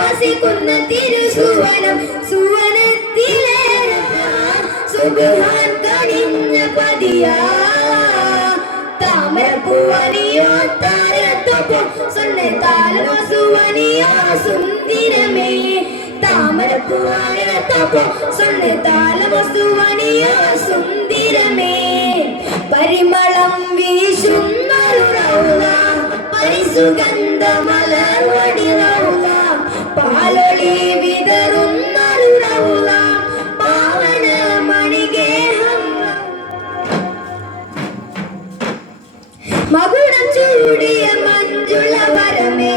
വസിക്കുന്ന തിരുസുവനം സുവനത്തിലെ സുബ്ഹാൻ കനിഞ്ഞ പതിയാ താമരപ്പൂവനിയോ താരത്തൊപ്പം സൊന്നതാലോ സുവനിയോ സുന്ദരമേ താമരപ്പൂവനിയൊപ്പം സൊന്നതാലോ സുവനിയോ സുന്ദരമേ പരിമളം വീശുന്നൊരു റൗള പരിസുഗന്ധ മലർവടി റൗള പാലൊളി വിതറുന്നൊരു റൗള പാവന മണിഗേഹം മകുടം ചൂടിയ മഞ്ജുള വരമേ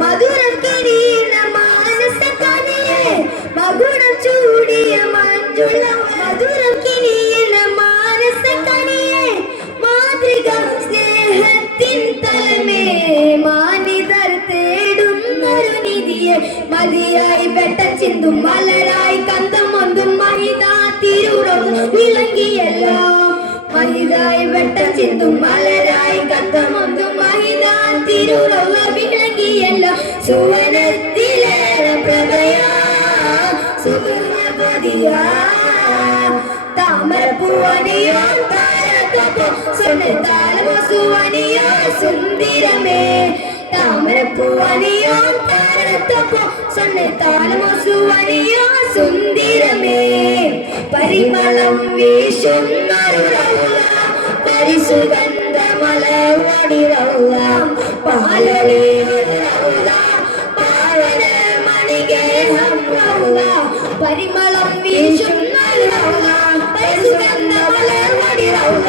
മധുരം കിരീന മാനസ കനിയേ മകുടം ചൂടിയ മഞ്ജുള മധുരം കിരീന മാനസ കനിയേ മാതൃക സ്നേഹത്തിൻ തലമേ മാനിതർ തേടുന്നൊരു നിധിയെ മതിയായി വെട്ട ചിന്തും മലരായി കന്തമൊന്തും മഹിതാ തിരുറൊന്നു വിളങ്ങിയല്ലോ മഹിതായി വെട്ട ചിന്തും മലരായി കന്തമൊന്തും മഹിതാ തിരുറൊള്ള വിളങ്ങിയല്ലോ സുവനത്തിലേറെ പ്രഭയാ സുഗന്ധപതിയാ താമരപ്പൂവനിയോ താരത്തൊപ്പം സൊന്നതാലോ സുവനിയോ സുന്ദരമേ താമരപ്പൂവനിയോ താരത്തൊപ്പം സൊന്നതാലോ സുവനിയോ സുന്ദരമേ പരിമളം വീശുന്നൊരു റൗള പരിസുഗന്ധ മലർവടി റൗള പാലൊളി റൗള പാവന മണിഗേഹം റൗള പരിമളം വീശുന്നൊരു റൗള പരിസുഗന്ധ മലർവടി റൗള